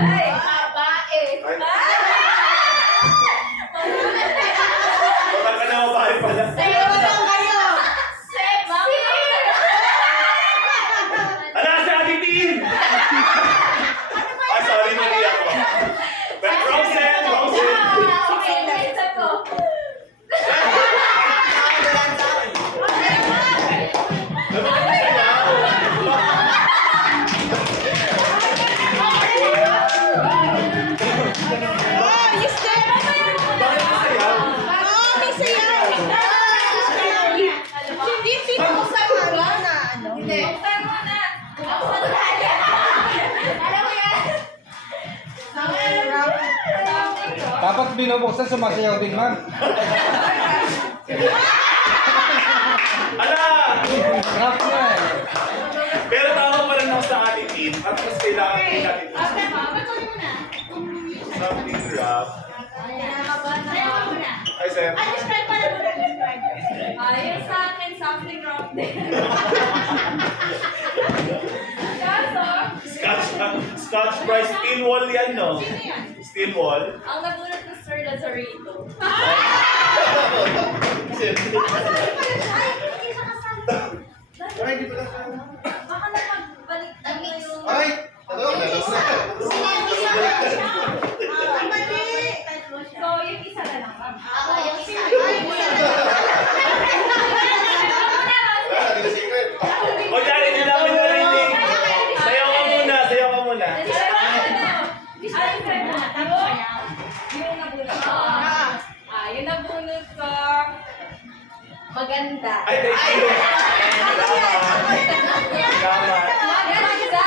Ay! Babae! Total ka na babae pala. Sayo lang kayo! Sexy! Ala, si Aditin! Ah, sorry, mali ako. But wrong set, wrong set. Okay, isa po. Bakit masaya? Hindi. Buksan mo na. Buksan mo na. Alam mo yan? Dapat binubuksan, sumasayaw din, ma'am. Ala! Rap na eh. Pero tama pa rin ako sa Aditin. At mas kailangan din natin something rough. Ay, sir. Ayun sa akin, something wrong din. Kaso, Scotch Brite steel wall yan, no? Steel wall. ang nagulat ko Sir Lazarito. Ay, dito lang. Baka na magbalik na yung... Ay! Ano? So, yung isa na lang, ma'am. O, dyan, hindi namin narinig. Sayaw ka muna, sayaw ka muna. Yung nabunot ko, maganda. Ay, thank you. Salamat. Maganda!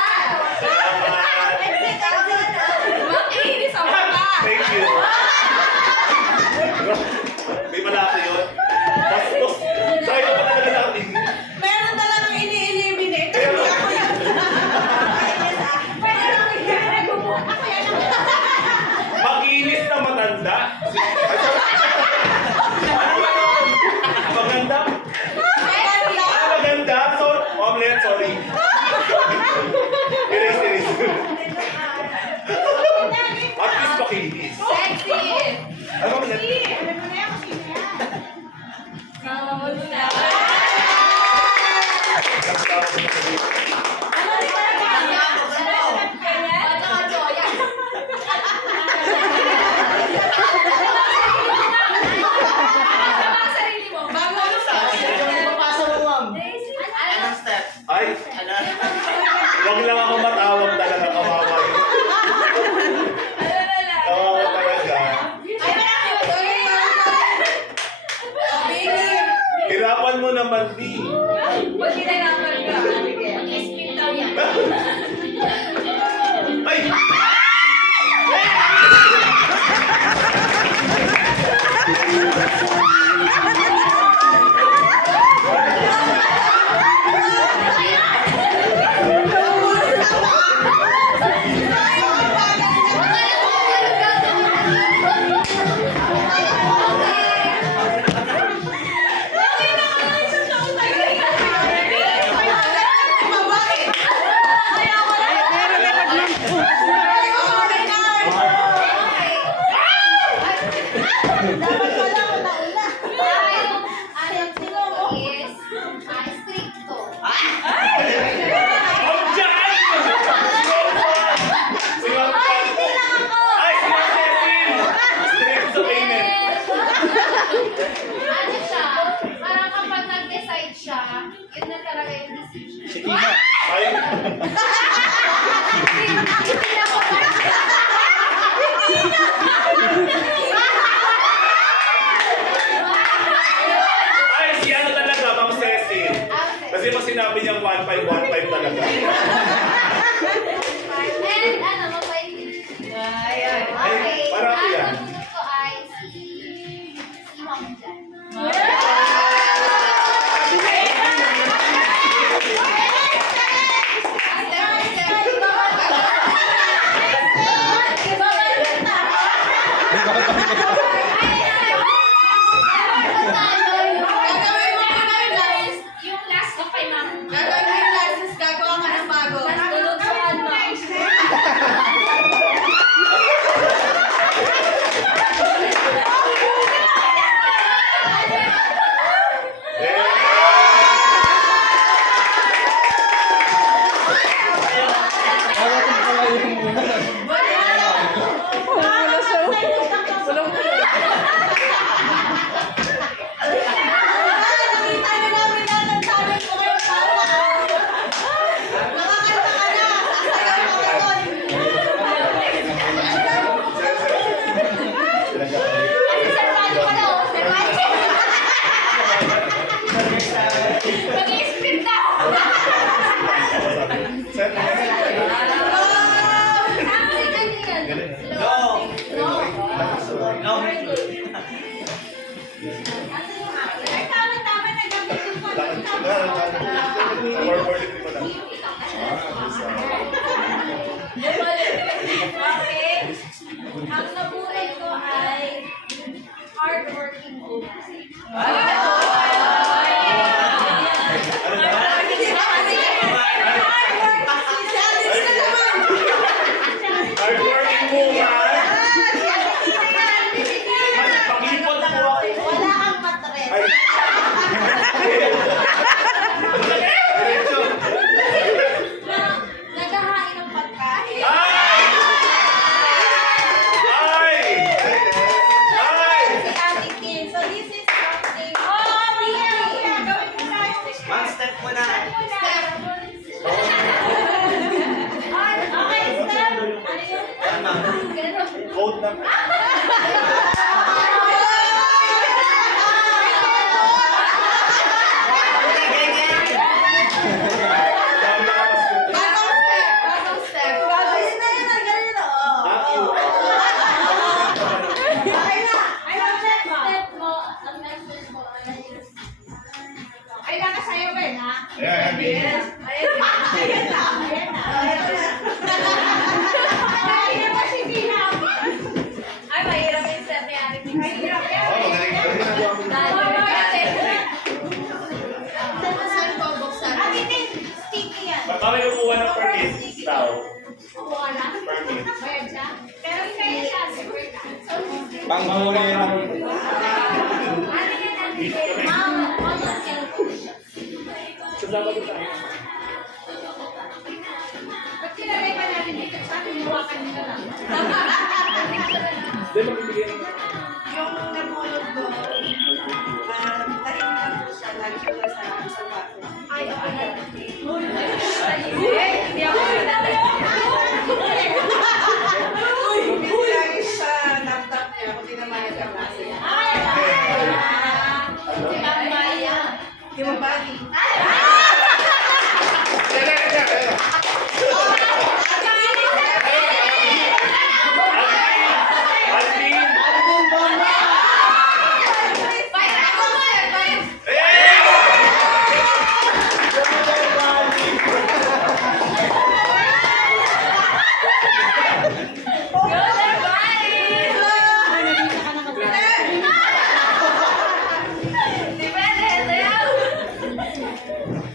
Makinis ang mata! Thank you. May malaki yun. Bastos. Sa'yo pa talaga natin. Meron talagang ini-eliminate. Kaya nga. Pwede lang i-gana gumawa. Ako yan ang Makinis na matanda. Ano ba yun? Maganda? Ah, maganda? So, omelet, sorry. Erase. At least makinis. sexy! Ano maganda? Alam mo na yan, kasi na yan. Mamamot na. Ay, wag lang ako matawag talaga, kawawa yun. Kawawa talaga. Hirapan mo naman, di. Ay! Huwag dyan! Ay, si Cecil! Straight sa payment. Ano siya? Parang kapag nag-decide siya, yun na talaga yung decision. Si Ina. Ay, ay, si ano talaga, Ma'am Cecil. Kasi mas sinabi niyang 1-5 talaga. And ano, mabait din. Ay, parang ako yan. Ang nabunot ko ay si Ma'am Jan. Yung last ko kay Ma'am. Gagawin mo yung license, gagawa ka ng bago. Mas tulog sa ano. Ay, tama-tama, nag-gamit ko. Okay. Ang nabuhay ko ay hardworking woman. Hardworking woman. Pakipot po ako. Wala kang matres. Ay. Diretso. Naghahain ng pagkain. Ay! Ay! Ay! Si Ate Kim. So this is something. Gawin mo tayo. One step mo na. Step. Okay, step. Ano yun? Ganun. Code na. Sabi na ka mas good. Bagong step. Gawin na yun, ganun na. Okay na. Ay, step mo. Step mo. Ang message mo ay Ay, nakasayo ba yun, ha? Ayan, Ayan. Ayan na. Ayan na. Ayan na si Tina. Ay, mahirap yung step ni Ate Kim. Mahirap yan. Oh, magaling ka rin. Buksan ko, buksan. Ate Tin, sticky yan. Kami kukuha ng permit daw. Kuha na. Permit. Bayad siya? Pero kaya siya. Panghuli lang. Ano yan, Ate Kim? Mama, mama, So, dapat ito. ba't kinalay pa natin dito? Sa atin, luwakan nila lang. Hindi, magbibigay ng Yung nabulog ko, tahimik lang po siya. Lagi ko lang sa bato. Ay, ako na. Hindi ako Hindi lagi siya laptop niya. Kung di naman yung kaklase. Tama yan. Di ba ba? Alvin! Bayad ako, bayad.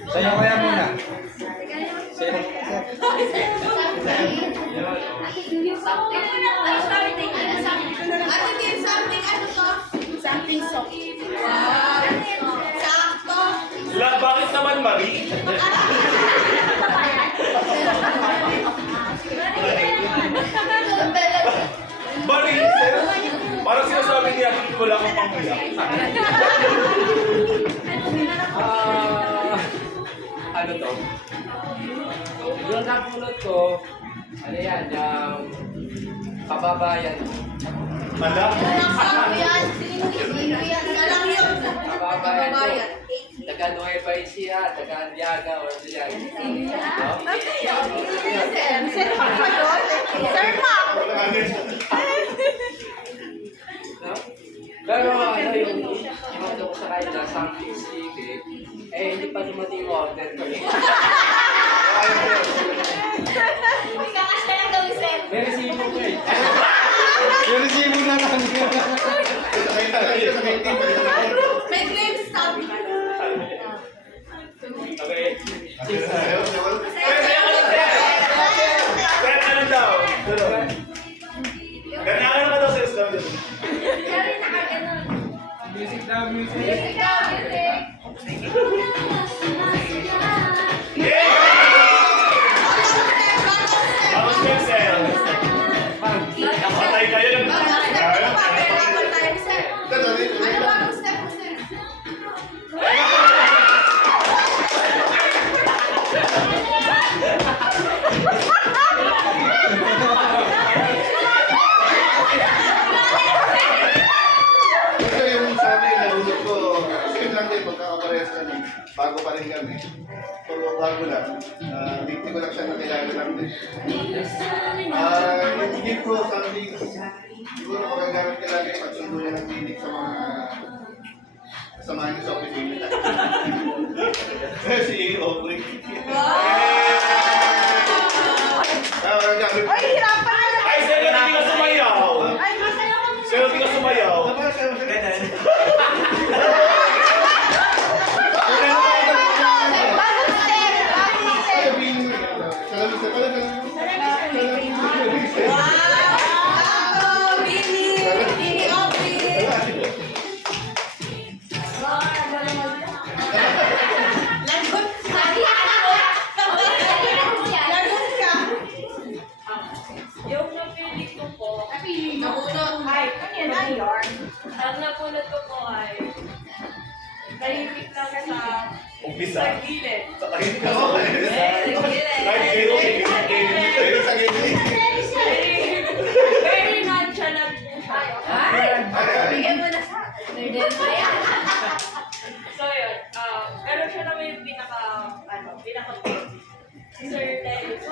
Sayo kaya muna. Sayo. Something soft. Wow. Sakto. Bakit naman, Marie? Marie, parang sinasabi niya, wala akong pangbiyak. Ano to? Yung napulot ko, ano yan, yung kababayan. Ala? Sakto yan. Sino yan? Alam yun. Kababayan ko. Taga Nueva Ecija, taga Andiaga, or diyan. Sir Mac pa yun? Sir Mac! No? Pero ano yung ano ko sa kanya, something sticky, eh hindi pa dumating yung order ko. Kakas na lang daw yung set. May resibo ko eh. Yung resibo na lang. May claim stop. Okay. Kaya ano daw? Ganyan ka daw sa Islam. Kaya nakaganon. Music daw, music. Music daw, music. Yeah! Ako Spencer. Patay kayo ng... Ano bagong step mo, sir? Ito yung sa amin, nahulog ko. Same lang din, pagkakaparehas kami. Bago pa rin kami. Pero bago lang. Hindi ko lang siya nakilala lang din. Yung gift ko, something, siguro magagamit ka lagi pagsundo niya ng clinic sa mga samahan niyo sa opisina. Si Aubrey. Ay, hirapan na lang. Ay, sa'yo hindi ka sumayaw. Ay, masaya ka po. Sa'yo hindi ka sumayaw. Bagong step. Bagong step. Wow! Bini! Bini Aubrey! Lagot ka! Lagot ka! Yung napili ko po, Nabunot. ang napulot ko po ay tahimik lang sa Umpisa. gilid. Kahit Very nonchalant po siya. Bigyan mo na sa. So yun, pero siya naman yung pinaka-pick. Si Sir Dennis.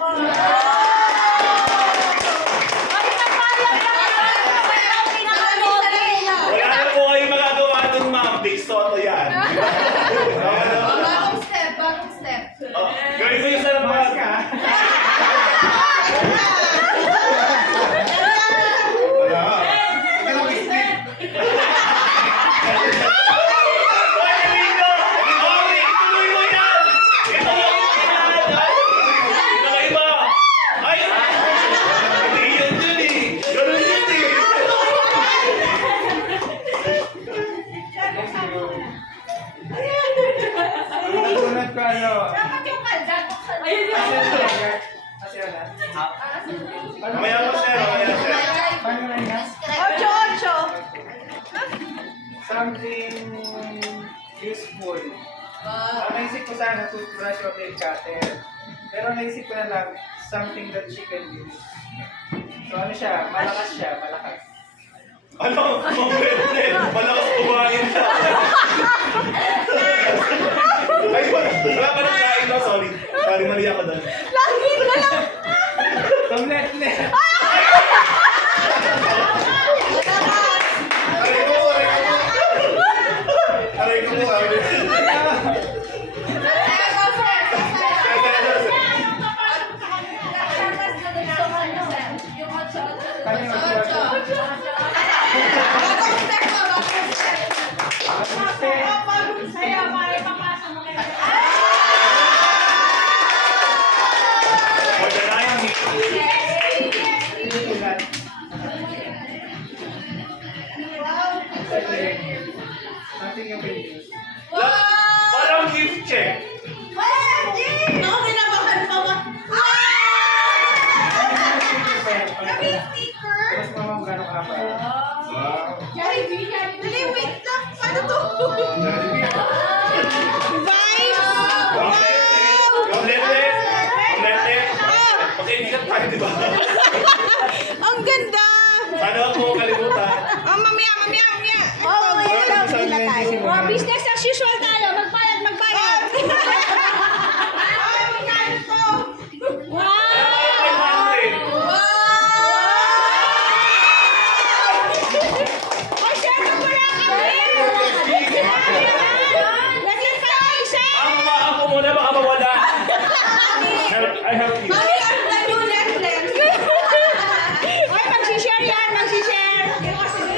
Wala na po kayong magagawa dun, ma'am. Big Soto yan. Bagong step, bagong step. Oh, gawin mo yung sarap mga ka. Sunod ko ano. Dapat yung kalda. Ayun yung Kasi wala. Mamaya po, sir. Mamaya, sir. Paano na yan? Ocho. Something useful. Ang naisip ko sana, toothbrush or nail cutter. Pero naisip ko na lang, something that she can use. So ano siya? Malakas siya, malakas. Ano? Mabete. Malakas kumain siya. Ay, wala pa nang kain na. Sorry. Sorry, mali ako doon. Tumlet-let! Aray ko po. Something you can use. Parang gift check. Ako kinabahan pa ba? Tapos mamang gano'ng kapal. Dali, wait lang. Paano to? Vibes! Yung letlet. Yung letlet. Mag-iingat tayo, di ba? Ang ganda! Sana ako kalimutan. Oh, mamaya. Oh, mamaya tayo. Oh, Business as usual tayo. Magbayad. Ay, magkano to? Wow! Ay, share mo pala kami! Lagyan pa ng isa! Ang umahan ko muna, baka mawala. I help you. Mami, ang new necklace! Ay, magsishare yan, magsishare!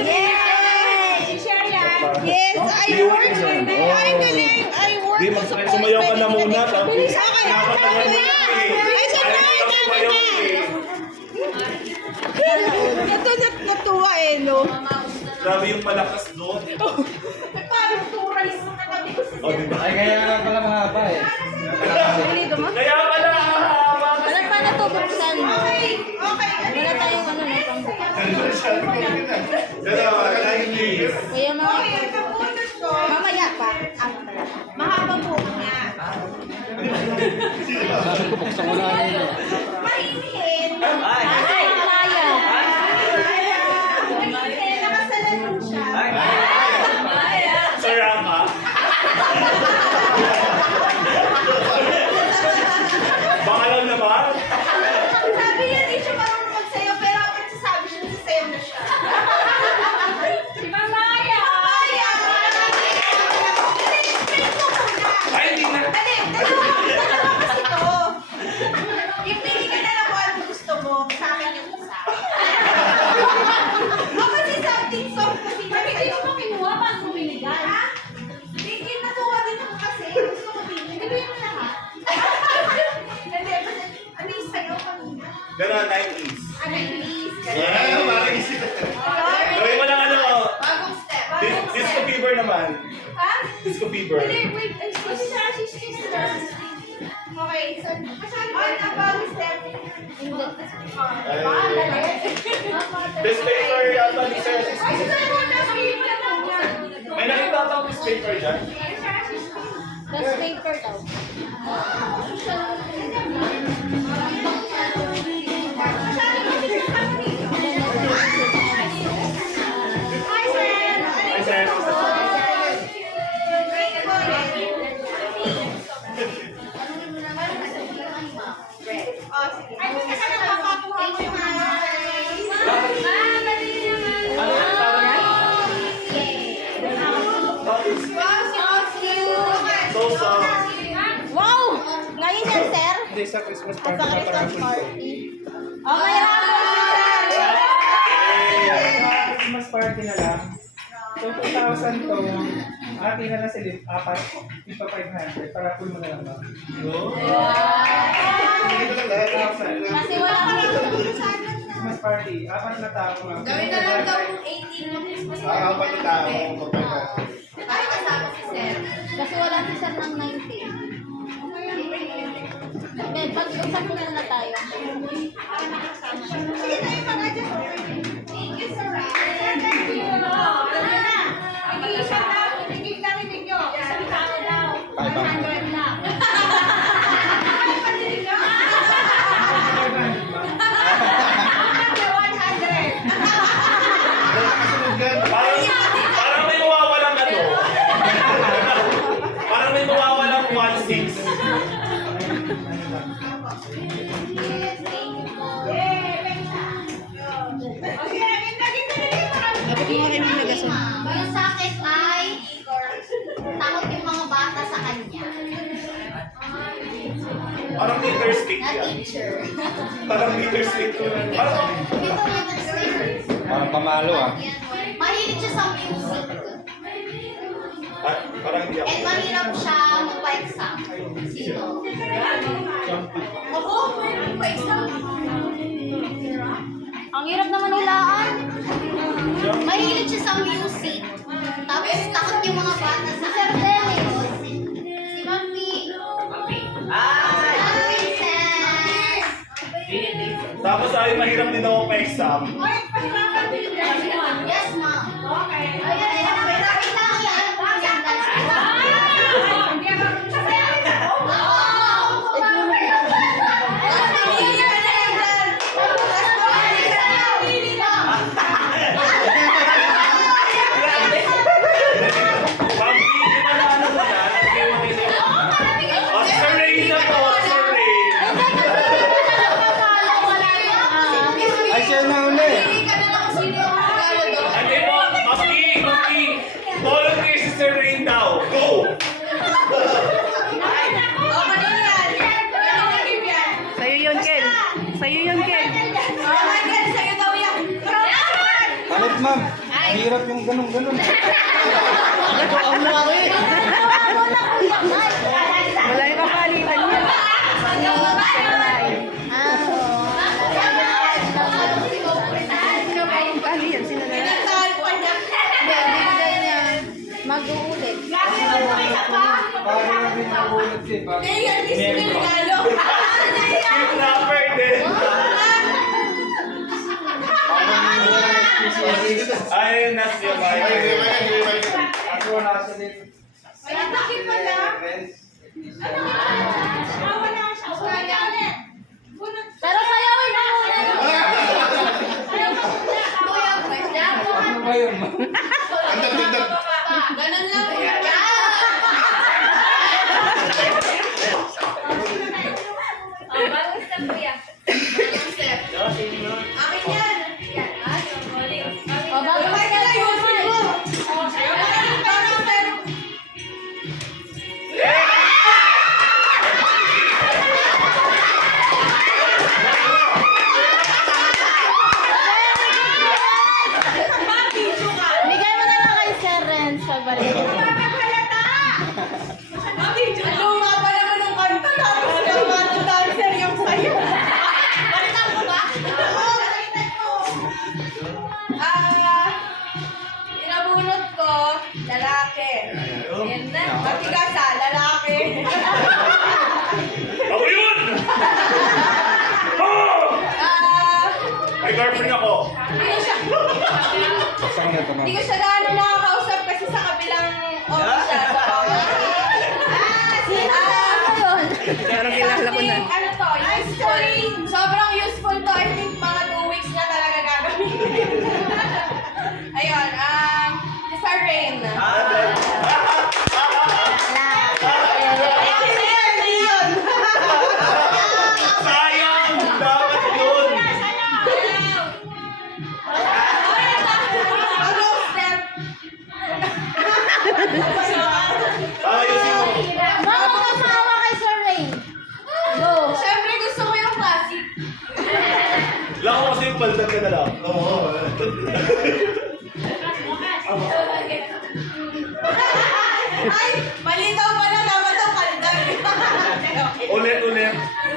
Yay! Share yan! Yes, I work! Ay, galing! I work! Di, sumayaw ka na muna. Bilis ako! Ay, sandali! Natuwa eh, no? Grabe yung malakas doon. Parang tourist na kami ko O, di ba? Ay, kaya nga pala mahaba eh. Kaya pala, Wala pa na to, buksan. Okay. Wala tayong ano na pang English. Kaya mga... Okay, ang kapunan ko. Mamaya pa. Mahabang buhok niya. Sabi ko, buksan ko na yun. Mainihin. Ay, malaya. Mainihin. Nakasalan siya. Sarang ka? Baka lang naman. Sabi niya, di siya marunong magsayaw, pero kapag sasabi siya, nasasayaw na siya. Si Mamaya. Mamaya! disco fever naman. Ha? Disco fever. Wait. Kasi siya, she's okay, so, kasama ko na ba, Mr. Best paper yata ni Sir. Ay, sir, mo na, paper na niya. May nakita akong best paper dyan. That's paper daw. Hi, sir. Ay, Sir. Oh, sige. Ay, kung nasa nakakuha mo yung mga... Ano yan? So soft. Wow! Ngayon yan, sir? Hindi, sa Christmas party Sa pa Christmas parang party. Okay, Ramos, sir! Christmas party na lang. So, 2,000 to, ati na lang sila, apat, ito 500, para full mo na lang ba? Hindi na lang lahat. 1,000. Kasi wala ka Christmas party, apat na tao lang. Gawin na lang daw 18 yung Christmas Apat na tao. Ay, kasama si Sir. Kasi wala si sir ng 90. Then, pag-usap mo na tayo. Sige na yung mga dyan. Thank you, sir. Thank you. Mag-iisa na. Hindi narinig nyo. Isang tao daw. 100 na. Ay, panilig nyo. 100. Parang may mawawalang ano. Parang may mawawalang 1-6. Yung sa akin ay takot yung mga bata sa kanya. Parang meter stick Na yan. teacher. Parang meter stick. Parang Ito yung sticker. Parang pamalo ah. Mahilig siya sa music. parang hindi ako. And mahirap siya magpa-exam. Sino? Ako, may pa-exam. Ang hirap naman hilaan. Mahilig siya sa music. Tapos takot yung mga bata sa Sir Dennis. Si Mami. Princess. Tapos ay mahirap din ako pa-exam. Ay, pahirapan din yung Yes, ma'am. Okay. Ayan, nakita ko yan. Hindi ako sasayahin ako. Mami, di ba na ano mo na? Oh, Sir Ray na po, Sir Ray. Ay, siya na uli. Ate mo, Mami, volunteer si Sir Ray daw. Go! Sa'yo yun, Ken. Sa'yo yun, Ken. Sa'yo daw yan. Palit, ma'am. Hirap yung ganun-ganun. Wala yung kapalitan niya. Paano yan? Sino na yan? Mag-uulit. Parang yung nagulat siya. Rapper din. Ay, nas niya ba? Ako nasa dito. Bakit mo na? Pero sayawin na muna. Ano ba yun, ma'am? Ganun lang. Bagong step ko yan. Akin yan. O, bago Ay, ayusin mo. Bigay mo na lang kay Sir Renz pagbalik. Nakakahalata. Ano nga ba naman ng kanta tapos yung mga dancer yung sa'yo? Balikan mo ba? Oo, balikan ko. Pinabunot ko lalaki. Matigasa, lalaki. Ako yun! Oh! May girlfriend ako. Hindi ko siya gaano nakakausap kasi sa kabilang office siya. Sa Parang kilala ko na. Ano to, useful. Sobrang useful to. I think mga 2 weeks na talaga gagamitin. Ayun, Mr. Rain. Sayang! Dapat yun! Ayusin mo. Makakasama kay Sir Ray. Go. Siyempre gusto ko yung classic. Lang ako kasi yung baldag ka na lang. Oo. Ay, malitaw pala dapat ang kaldag. Ulit.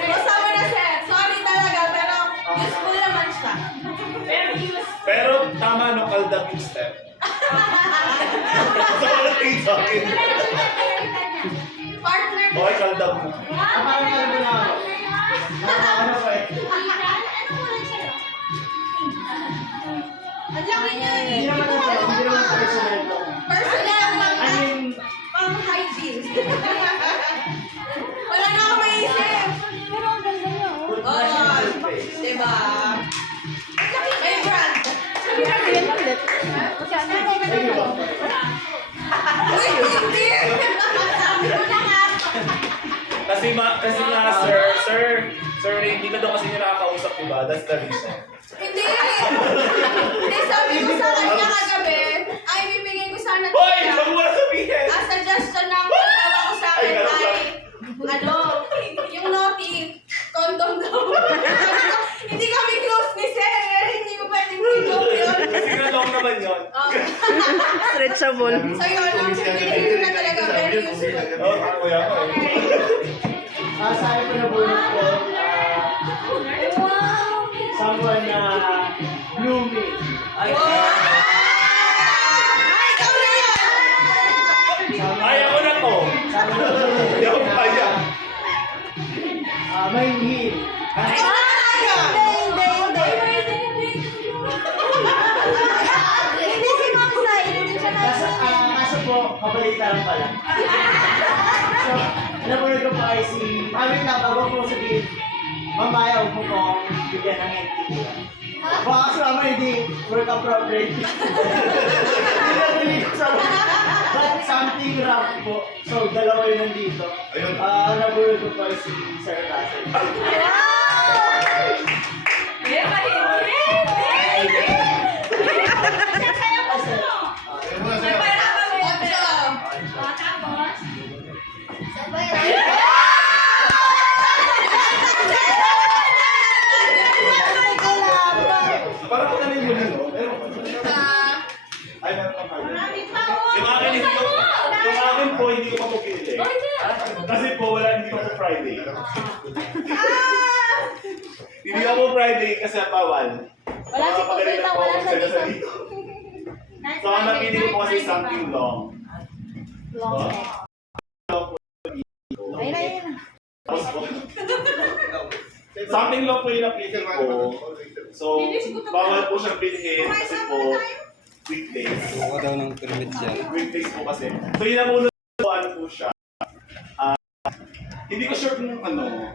Basta mo na sir. Sorry talaga, pero useful naman siya. Pero tama no, kaldag yung step. Sa mga tingin sa akin. Partner. Okay, kaldag mo. Parang alam mo na ako. Ano ba eh? Ang laki niya eh. Hindi naman personal ko. Personal lang. I mean, Pang hygiene. Wala na ako maisip. Pero ang ganda niya, oh. good Oh, brushing your face. diba? May brand. Uy, hindi! Sabi ko na nga. Kasi nga, sir, hindi ka daw kasi niya nakakausap, diba? That's the reason. Hindi! Hindi, sabi ko sa kanya kagabi, ay, bibigay ko sana Hoy! Huwag mo na sabihin! ang suggestion ng asawa ko sa akin Ay, ganun ba? ay, yung naughty, condom daw. Hindi kami close ni Sir, hindi ko pwedeng i-joke yun. Kasi nga long naman yun. Stretchable. So yun, ang pinili ko na talaga very useful. Oh, kuya ko eh. Sa akin ko nabulot ko, someone na blooming. Ay, ikaw na yan! Ay, ako na to. Hindi ako kaya. May heel. Ikaw na talaga! Hindi si Ma'am Sai, hindi siya Kaso po, kapalit lang pala. So, nabulot ko po ay si... Wait lang, bago ko sabihin, mamaya huwag mo po akong bigyan ng entity. Baka kasi mamaya hindi work appropriate. Hindi nabili ko sa... But something rough po. So, dalawa yun nandito. Ayun. Nabulot ko po ay si Sir Russell. Ayun muna sa'yo. Sabay rin. Parang ko namin yun, no? Ay, meron kang card. Yung akin po, hindi ko pa po pinili. Kasi po, hindi ko po Friday. Hindi ako Friday kasi bawal. Wala si Pupita, wala sa dito. So, ang napili ko po kasi something long. Long neck. Ayun na yun. Tapos po, something long po yung napili ko. So, bawal po siyang bilhin kasi po, weekdays. Ako daw ng permit dyan. Weekdays po kasi. So, yun ang muna po, ano po siya. Hindi ko sure kung ano,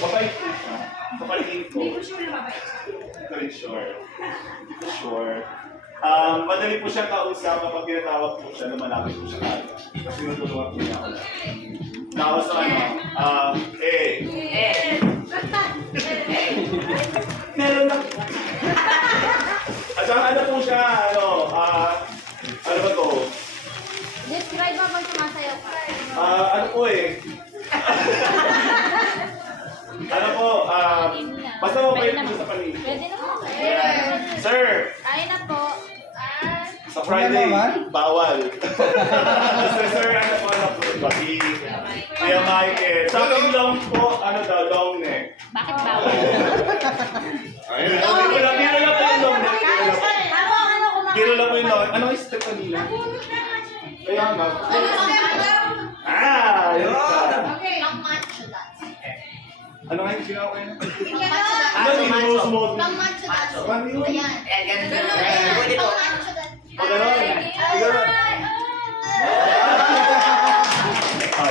mabait po siya. Kapalingin ko. Hindi ko sure na mabait siya. Hindi ko rin sure. Hindi ko sure. Madali po siya kausap kapag tinatawag po siya, lumalapit po siya kagad. Kasi tinutulungan po niya ako. Tapos meron na. At saka ano po siya, ano ba to? Describe mo pag sumasayaw ka. Ano po eh. Ano po, basta mabait po sa paligid. Pwede na po. Sir, Kain na po. sa Friday, bawal. Sir, ano po, si Kuya Michael. Something long po, ano daw, long neck. Bakit bawal? Ayun. Hindi ko lang po yung long neck. Ano, Zero lang po yung laway. Ano yung step kanina? Kaya nga. Ano step daw? Yun ka. Okay. Pang macho that. Ano nga yung ginawa ko yun? Pang macho that. Ano yung inuus mo? Pang macho that. Ano yun? Ayan. Ganun. Ayan. Pang macho that. Pag gano'n. Gano'n.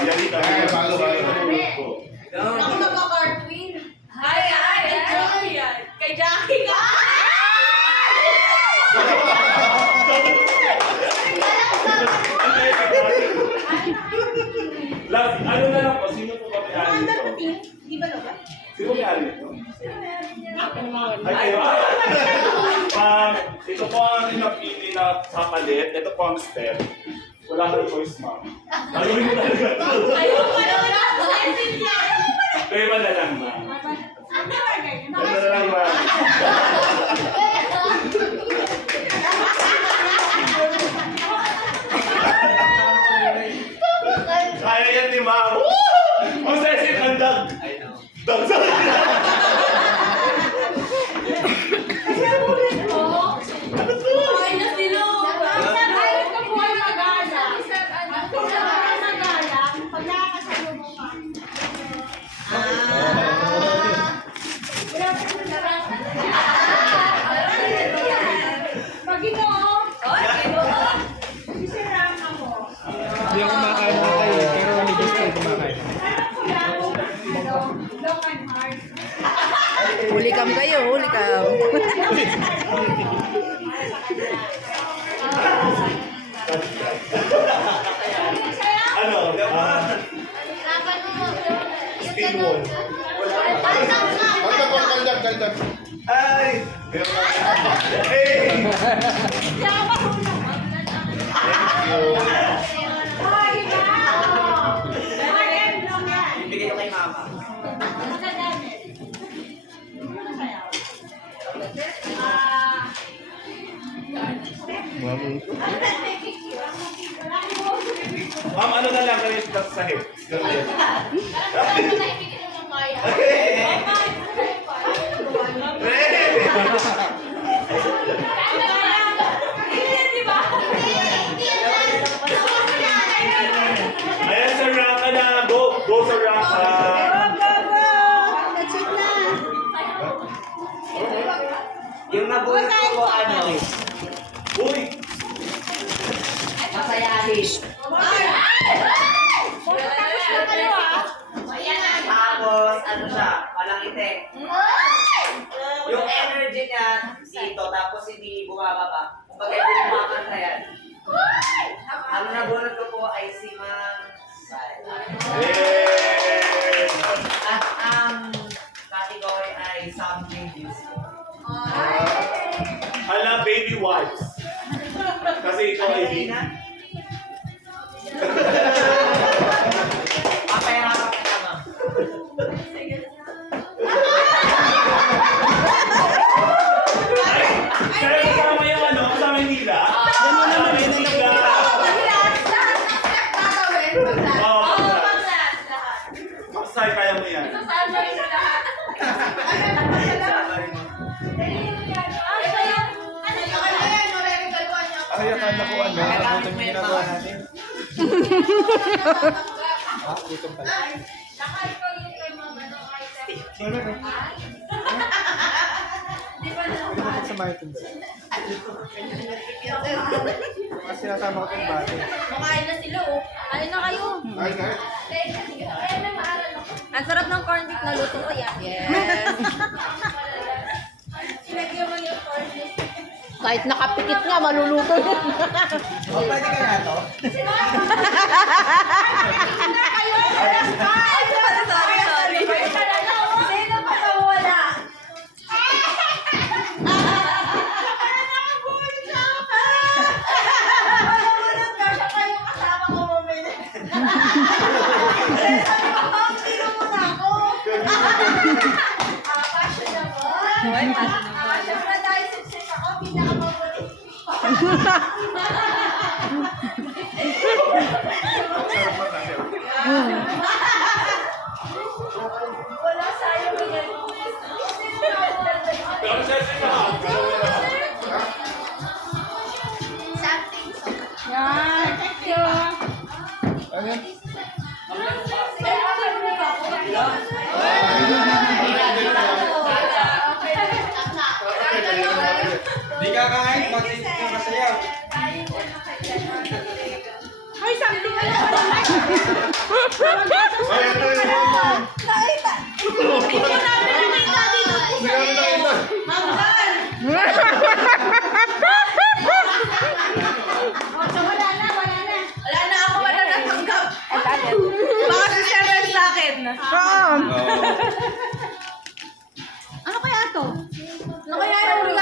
Yan ito. Bago. Ako magka-cartwheel. Ay, kay Jackie ka. Love, ano na lang po? Sino po ba may-ari nito? Di ba ba? Sino may-ari nito? Ay, kayo. Ito po ang aking napili na kapalit. Ito po ang step. Wala kang choice, ma'am. Ayun mo talaga ito. Ayun pa naman. Kaya ba na lang, ma'am? Kaya na lang, ma'am. Kaya yan ni ma'am. Ang sexy ang dag. Dag sa Ay, na sila. Hindi ako kumakain na tayo, pero may gusto ko kumakain. Hulikam kayo, hulikam. ano? Steel wall. Kaldag. Ay! Hey! Bibigay ko kay mama. Ma'am, ano na lang kayo sa hip? Ayan, sa rank na. Go sa rank. Yung nabulot ko ano? Uy! Masayahin. Tapos, ano siya, walang itik. Yung energy niya dito, tapos hindi bumababa. Kumbaga hindi kumakanta yan. Ang nabulot ko po ay si Ma'am Sai. Yay! At ang category ay something useful. Hala, baby wipes. Kasi ikaw ay baby. Papayarap ka naman. Kaya kasama yung ano, kasama yung nila. Kasama yung nila. Maksay, kaya mo yan. Ay, akala ko ano, ano yung ginagawa natin? Gutom pala. Wala ka. Pwede ba sa mga ito? Kasi nasama ko yung bate. Kumain na sila, oh. Ano na kayo? Ang sarap ng corned beef na luto ko yan. Yes. Sinagyan mo yung corn beef. Kahit nakapikit nga, maluluto yun. Oh, pwede kaya to? Sino pa nawala? Siyempre dahil success ako, pinakamabuti. Wala sayang yan. Pero sa sila. Ano yan? Di ka kain, mag-isip ka masayaw. Ay, something ano pa naman. Ay, ito yung Nakita. Hindi ko namin nakita dito. Hindi namin nakita. Wala na, wala na. Wala na ako natanggap. Baka si Sir sa akin. Oo.